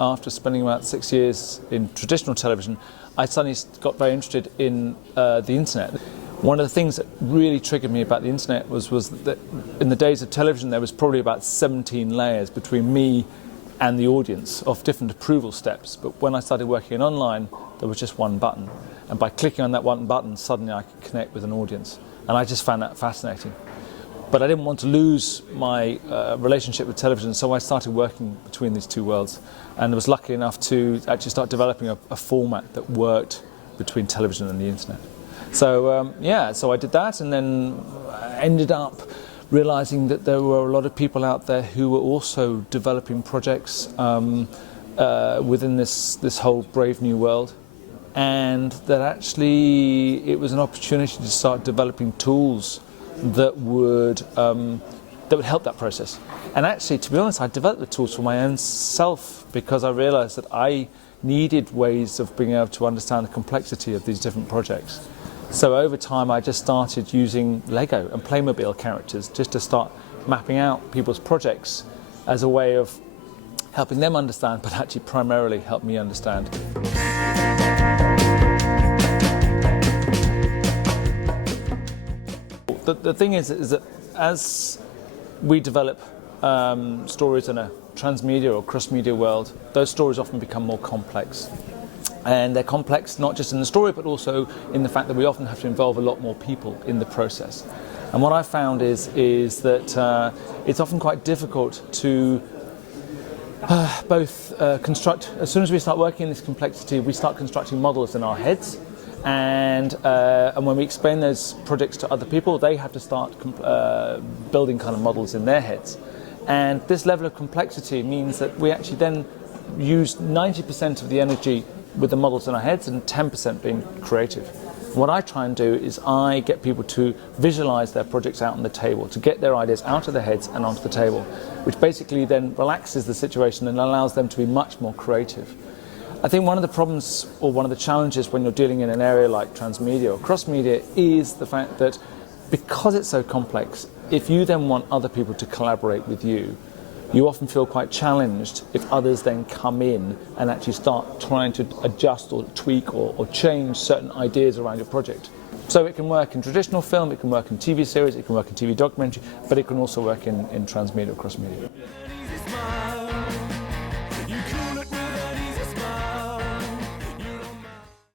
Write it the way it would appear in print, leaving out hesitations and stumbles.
after spending about 6 years in traditional television, I suddenly got very interested in the internet. One of the things that really triggered me about the internet was that in the days of television there was probably about 17 layers between me and the audience of different approval steps. But when I started working in online, there was just one button. And by clicking on that one button, suddenly I could connect with an audience. And I just found that fascinating. But I didn't want to lose my relationship with television, so I started working between these two worlds. And I was lucky enough to actually start developing a format that worked between television and the internet. So so I did that, and then ended up realizing that there were a lot of people out there who were also developing projects within this whole brave new world, and that actually it was an opportunity to start developing tools that would help that process. And actually, to be honest, I developed the tools for my own self because I realized that I needed ways of being able to understand the complexity of these different projects. So over time I just started using Lego and Playmobil characters just to start mapping out people's projects as a way of helping them understand, but actually primarily help me understand. The thing is that as we develop stories in a transmedia or cross-media world, those stories often become more complex. And they're complex not just in the story, but also in the fact that we often have to involve a lot more people in the process. And what I found is that it's often quite difficult to both construct. As soon as we start working in this complexity, we start constructing models in our heads. And when we explain those projects to other people, they have to start building kind of models in their heads. And this level of complexity means that we actually then use 90% of the energy with the models in our heads and 10% being creative. What I try and do is I get people to visualize their projects out on the table, to get their ideas out of their heads and onto the table, which basically then relaxes the situation and allows them to be much more creative. I think one of the problems or one of the challenges when you're dealing in an area like transmedia or cross-media is the fact that because it's so complex, if you then want other people to collaborate with you, you often feel quite challenged if others then come in and actually start trying to adjust or tweak or change certain ideas around your project. So it can work in traditional film, it can work in TV series, it can work in TV documentary, but it can also work in transmedia or cross-media.